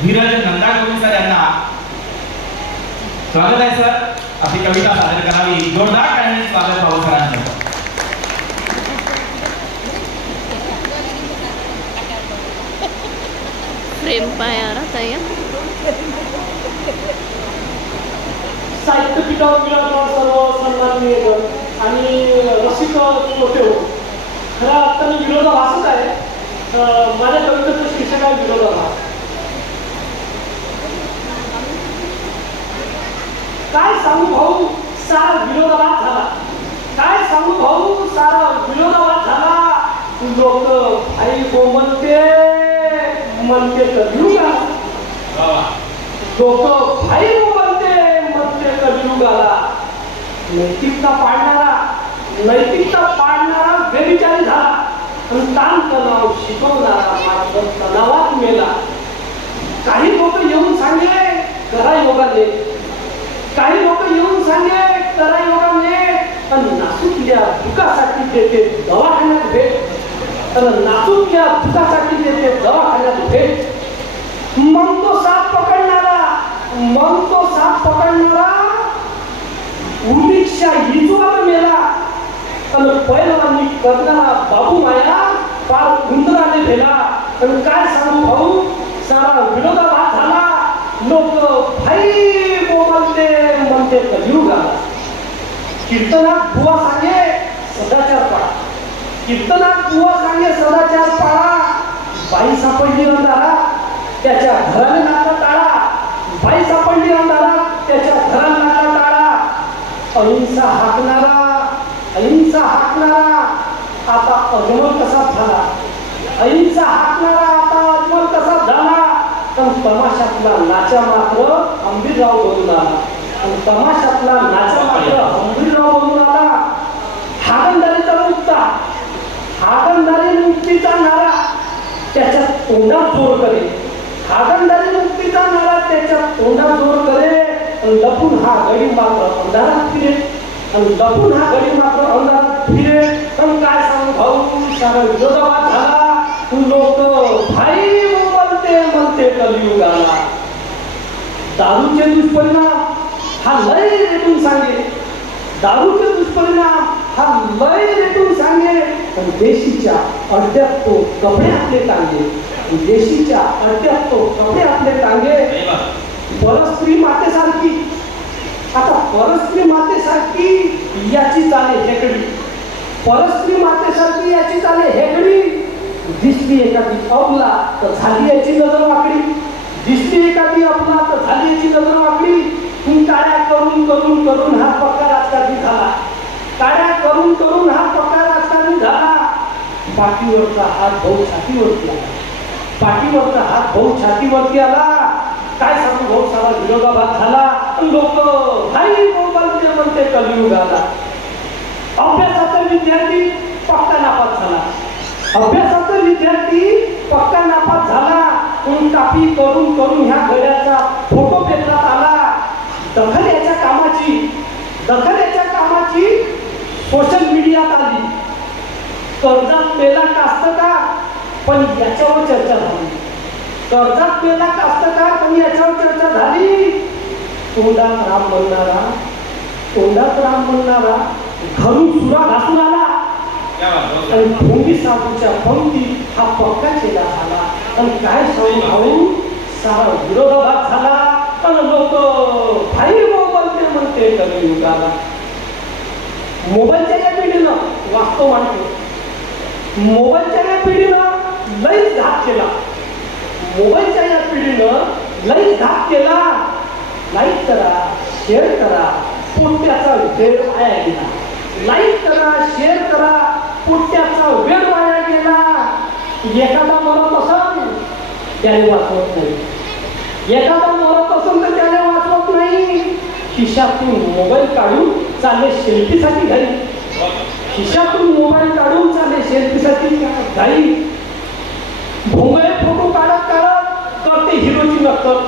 Dheeraj नंदागुरू sir यांना स्वागत आहे सर. आपली कविता सादर करावी. जोरदार टाळ्यांनी स्वागत भाऊ सरांचं. प्रेम पायारा ताया साहित्य पीठावर विराजमान सर्व सन्माननीय आणि रसिक होते हो. खरा अर्थाने विरोधाभासच आहे. माझ्या कवितेचं शीर्षक आहे विरोधाभास. काय सांगू भाऊ सारा विरोधाभास झाला. काय सांगू भाऊ सारा विरोधाभास झाला. लोक आई गो म्हणते म्हणते कलियुगा. लोक भाई गो म्हणते कलियुगाला. नैतिकता पाडणारा बेविचारी झाला. ताण तणाव शिकवणारा मात्र तणावात मेला. काही लोक येऊन सांगे करा योगाने. काही लोक येऊन सांगे करा योगाने. आणि नासूकल्या दुखासाठी देते दवाखान्यात भेट. तर नासूकल्या दुखासाठी देते दवाखान्यात भेट. मग तो साप पकडणारा उडीक्षा हिजवाला मेला. आणि पहिलवानी करणारा बाबू माया फार उंदराने भेला. आणि काय सांगू भाऊ सारा विरोधाभास झाला. लोक भाई म्हणते कलियुगा. कीर्तनात बुवा सांगे सदाचार पाळा. कीर्तनात बुवा सांगे सदाचार पाळा. बाई सापडली अंधारात त्याच्या घराने नाता टाळा. बाई सापडली अंधारात त्याच्या घराने नाता टाळा. अहिंसा हाकणारा आता अजमल कसा झाला. अहिंसा हाकणारा आता अजमल कसा झाला. पण तमाशातला नाचा मात्र अंबीरराव बनून आला. आणि तमाशातला नाचा मात्र अंबीरराव बनून आला. हागणदारी मुक्तीचा नारा त्याच्या तोंडात जोर करे. हागणदारी मुक्तीचा नारा त्याच्या तोंडात जोर करे. लपून हा गडी मात्र अंधारात फिरे. पण काय सांगू भाऊ सारा विरोधाभास झाला. लोक भाई म्हणते कलियुगाला. दारूचे दुष्परिणाम हा लय रेटून सांगे. दारूचे दुष्परिणाम हा लय रेटून सांगे. पण देशीच्या अड्ड्यात तो कपडे आपले टांगे. देशीच्या अड्ड्यात तो कपडे आपले टांगे. परस्त्री मातेसारखी आता परस्त्री मातेसारखी याची चाले हेकडी. परस्त्री मातेसारखी याची चाले हेकडी. दिसली एखादी अबला तर झाली याची नजर वाकडी. दिसली एखादी अबला तर झाली याची नजर वाकडी. काड्या करून हा पक्का राजकारणी झाला. काड्या करून हा पक्का राजकारणी झाला. पाठीवरचा हात भाऊ छातीवरती आला. काय सांगू भाऊ सारा विरोधाभास झाला. लोक भाई म्हणते कलियुगाला. अभ्यासाचा विद्यार्थी पक्का नापास झाला. कापी करून ह्या गड्याचा फोटो पेटण्यात आला. दखल याच्या कामाची सोशल मीडियात आली. कर्जात पेला कास्तकार पण याच्यावर चर्चा झाली. तोंडात राम म्हणणारा घरून सुरा घासून आला. आणि भोंगी साबूच्या पंक्ती हा पक्का चेला झाला. आणि काय सांगू भाऊ सारा विरोधाभास झाला. आणि लोक भाई म्हणते कलियुगाला. मोबाईलच्या या पिढीनं वास्तव मांडतो. मोबाईलच्या या पिढीनं लईच घात केला. लाईक करा शेअर करा पोट्याचा वेळ वाया गेला. लाईक करा शेअर करा पोट्याचा वेळ वाया गेला. एखादा मरत असेल त्याने वाचवत नाही. खिशातून मोबाईल काढून चालले सेल्फीसाठी घाई. भोंगळे फोटो काढत करते हिरोची नक्कल.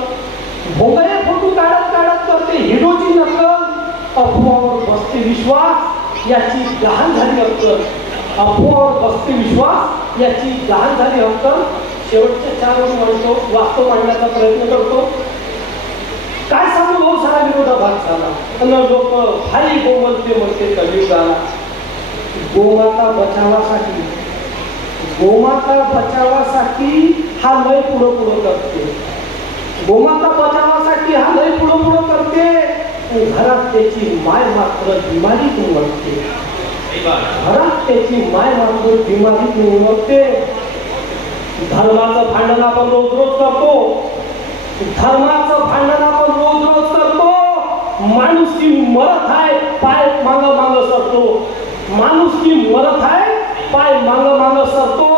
अफवावर बसते विश्वास याची गहाण झाली अक्कल. शेवटच्या 4 ओळी म्हणतो, वास्तव मांडण्याचा प्रयत्न करतो. काय सांगू भाऊ, सारा विरोधाभास झाला आणि लोक भाई गोमलते म्हणते कलियुगाला. गोमाता बचावासाठी हा लय पुढं पुढं करते. गोमाता बचावासाठी हा लय पुढं पुढं करते. घरात त्याची माय मात्र बिमारीत उमटते. घरात त्याची माय मात्र बिमारीत उमटते. धर्माचं भांडण आपण रोज रोज करतो. धर्माचं भांडण आपण रोज रोज करतो. माणूस की मरत आहे, पाय माग माग सरतो. माणूस की मरत आहे, पाय माग माग सरतो.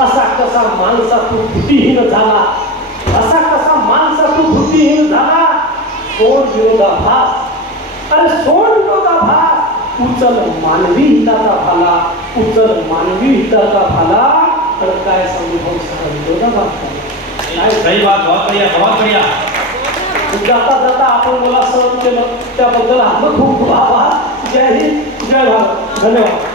असा कसा माणसा तू बुद्धिहीन झाला, असा कसा माणसा तू बुद्धिहीन झाला. सोड विरोधाभास, अरे सोड विरोधाभास. उचल मानवी हिताचा भाला, उचल मानवी हिताचा भाला. तर काय सांगू भाऊ, सारा विरोधाभास. सही बात, बहुत बढ़िया, बहुत बढ़िया. जाता जाता आपण मला सहन केलं त्याबद्दल खूप खूप आभार. जय हिंद, जय भारत. धन्यवाद.